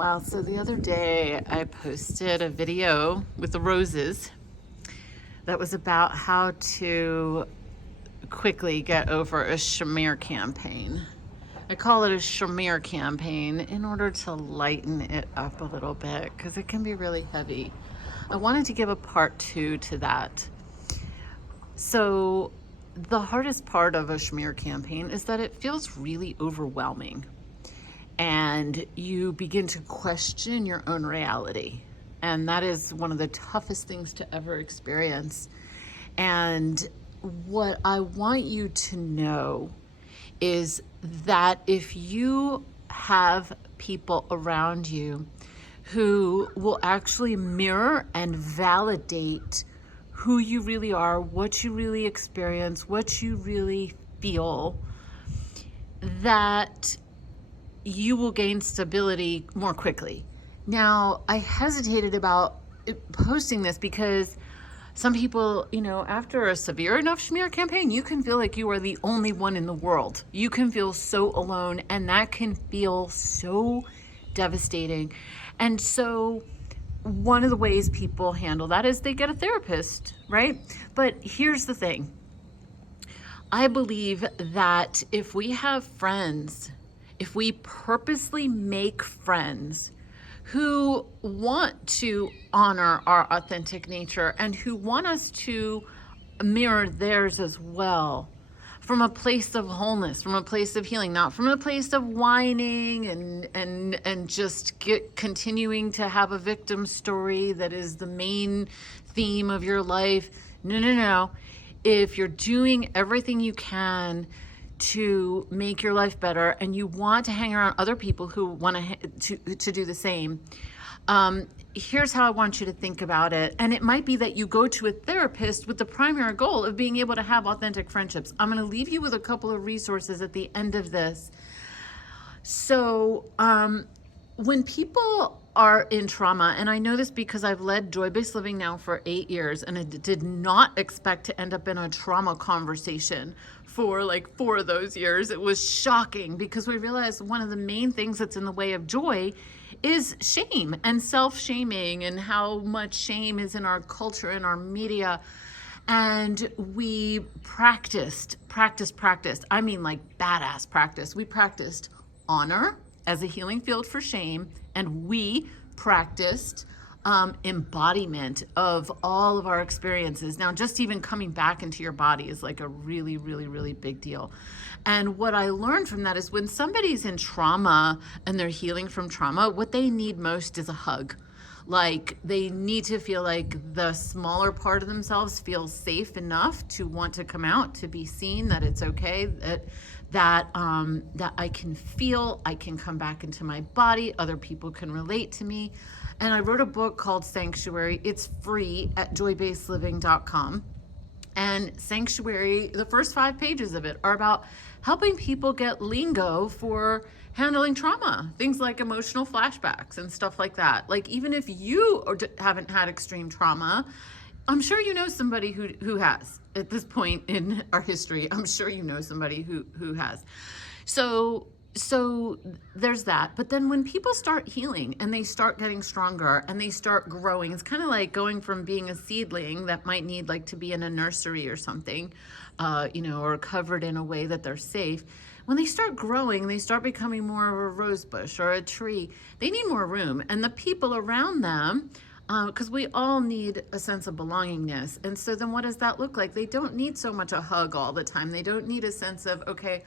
Wow, so the other day I posted a video with the roses that was about how to quickly get over a smear campaign. I call it a smear campaign in order to lighten it up a little bit because it can be really heavy. I wanted to give a part 2 to that. So, the hardest part of a smear campaign is that it feels really overwhelming. And you begin to question your own reality. And that is one of the toughest things to ever experience. And what I want you to know is that if you have people around you who will actually mirror and validate who you really are, what you really experience, what you really feel, that you will gain stability more quickly. Now, I hesitated about posting this because some people, after a severe enough smear campaign, you can feel like you are the only one in the world. You can feel so alone, and that can feel so devastating. And so one of the ways people handle that is they get a therapist, right? But here's the thing. I believe that if we have friends, if we purposely make friends who want to honor our authentic nature and who want us to mirror theirs as well, from a place of wholeness, from a place of healing, not from a place of whining and just continuing to have a victim story that is the main theme of your life. No. If you're doing everything you can to make your life better and you want to hang around other people who want to do the same, here's how I want you to think about it. And it might be that you go to a therapist with the primary goal of being able to have authentic friendships. I'm going to leave you with a couple of resources at the end of this. So when people are in trauma, and I know this because I've led joy-based living now for 8 years, and I did not expect to end up in a trauma conversation for like 4 of those years. It was shocking because we realized one of the main things that's in the way of joy is shame and self-shaming, and how much shame is in our culture, in our media. And we practiced. I mean, like badass practice. We practiced honor as a healing field for shame, and we practiced embodiment of all of our experiences. Now, just even coming back into your body is like a really, really, really big deal. And what I learned from that is when somebody's in trauma and they're healing from trauma, what they need most is a hug. Like, they need to feel like the smaller part of themselves feels safe enough to want to come out, to be seen, that it's okay, that I can feel, I can come back into my body, other people can relate to me. And I wrote a book called Sanctuary. It's free at joybasedliving.com. And Sanctuary, the first 5 pages of it are about helping people get lingo for handling trauma, things like emotional flashbacks and stuff like that. Like, even if you haven't had extreme trauma, I'm sure you know somebody who has. At this point in our history, I'm sure you know somebody who has. So there's that. But then when people start healing and they start getting stronger and they start growing, it's kind of like going from being a seedling that might need like to be in a nursery or something, or covered in a way that they're safe. When they start growing, they start becoming more of a rose bush or a tree. They need more room, and the people around them, because we all need a sense of belongingness. And so then what does that look like? They don't need so much a hug all the time. They don't need a sense of, okay,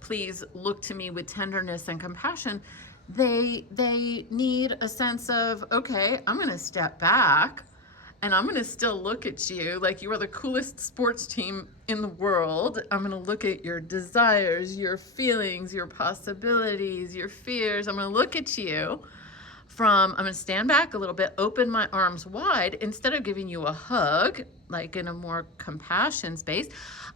please look to me with tenderness and compassion. They need a sense of, okay, I'm going to step back and I'm going to still look at you like you are the coolest sports team in the world. I'm going to look at your desires, your feelings, your possibilities, your fears. I'm going to look at you I'm going to stand back a little bit, open my arms wide. Instead of giving you a hug, like in a more compassion space,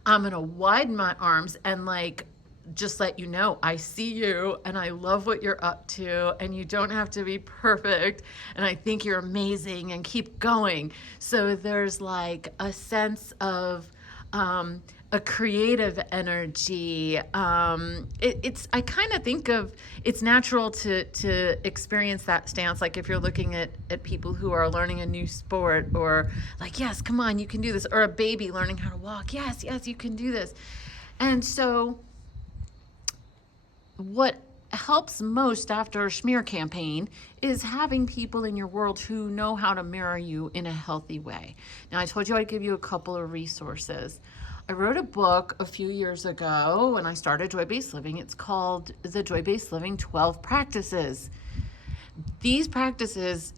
I'm going to widen my arms and like just let you know I see you and I love what you're up to, and you don't have to be perfect, and I think you're amazing, and keep going. So there's like a sense of a creative energy. I kind of think of it's natural to experience that stance. Like if you're looking at people who are learning a new sport, or like, yes, come on, you can do this. Or a baby learning how to walk. Yes, you can do this. And so what helps most after a smear campaign is having people in your world who know how to mirror you in a healthy way. Now, I told you I'd give you a couple of resources. I wrote a book a few years ago when I started Joy-Based Living. It's called The Joy-Based Living 12 Practices. These practices,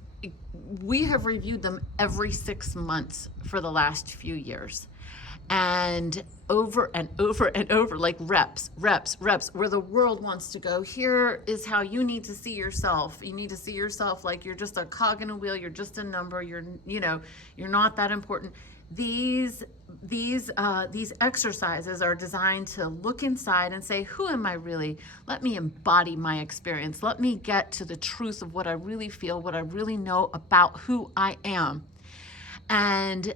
we have reviewed them every 6 months for the last few years. And over and over and over, like reps, where the world wants to go. Here is how you need to see yourself. You need to see yourself like you're just a cog in a wheel. You're just a number. You're not that important. These exercises are designed to look inside and say, who am I really? Let me embody my experience. Let me get to the truth of what I really feel, what I really know about who I am. And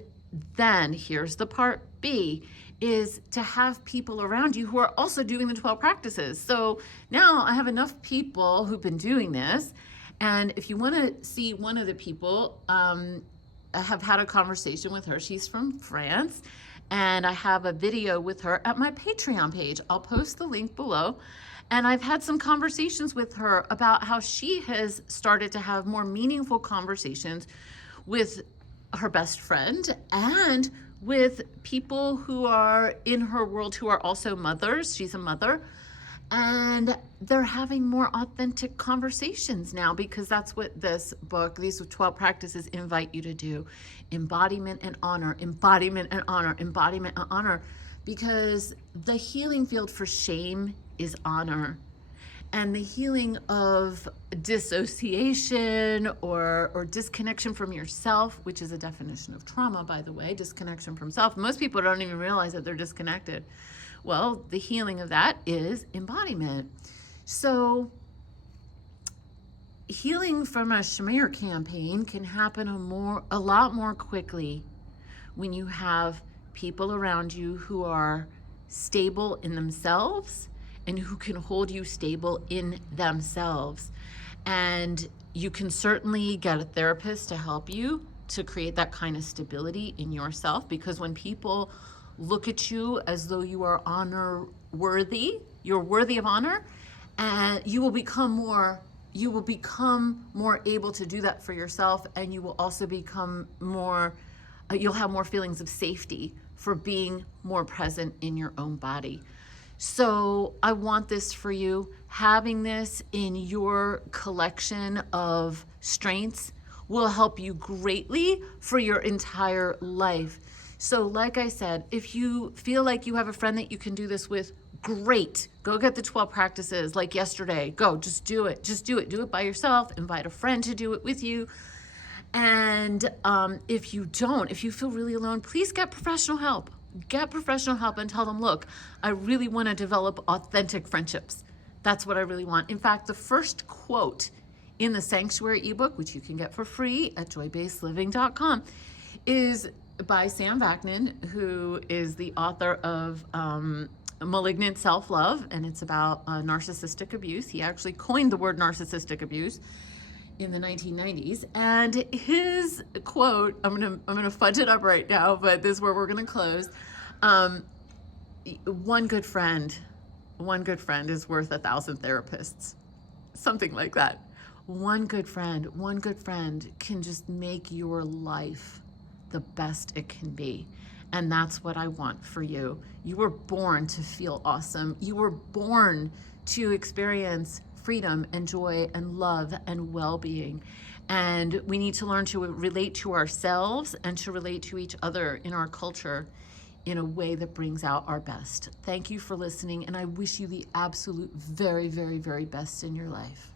then here's the part B, is to have people around you who are also doing the 12 practices. So now I have enough people who've been doing this. And if you want to see one of the people, I have had a conversation with her. She's from France, and I have a video with her at my Patreon page. I'll post the link below. And I've had some conversations with her about how she has started to have more meaningful conversations with her best friend and with people who are in her world who are also mothers. She's a mother. And they're having more authentic conversations now, because that's what this book, these 12 practices, invite you to do. Embodiment and honor, embodiment and honor, embodiment and honor. Because the healing field for shame is honor. And the healing of dissociation or disconnection from yourself, which is a definition of trauma, by the way, disconnection from self. Most people don't even realize that they're disconnected. Well, the healing of that is embodiment. So healing from a smear campaign can happen a lot more quickly when you have people around you who are stable in themselves and who can hold you stable in themselves. And you can certainly get a therapist to help you to create that kind of stability in yourself, because when people look at you as though you are honor worthy, you're worthy of honor, and you will become more able to do that for yourself, and you will also become more, you'll have more feelings of safety for being more present in your own body. So I want this for you. Having this in your collection of strengths will help you greatly for your entire life. So like I said, if you feel like you have a friend that you can do this with, great. Go get the 12 practices like yesterday. Go, just do it. Just do it. Do it by yourself. Invite a friend to do it with you. And if you feel really alone, please get professional help. Get professional help and tell them, look, I really want to develop authentic friendships. That's what I really want. In fact, the first quote in the Sanctuary ebook, which you can get for free at joybasedliving.com, is by Sam Vaknin, who is the author of Malignant Self-Love, and it's about narcissistic abuse. He actually coined the word narcissistic abuse in the 1990s. And his quote, I'm gonna fudge it up right now, but this is where we're gonna close. One good friend is worth 1,000 therapists. Something like that. One good friend can just make your life the best it can be. And that's what I want for you. You were born to feel awesome. You were born to experience freedom and joy and love and well-being. And we need to learn to relate to ourselves and to relate to each other in our culture in a way that brings out our best. Thank you for listening, and I wish you the absolute very, very, very best in your life.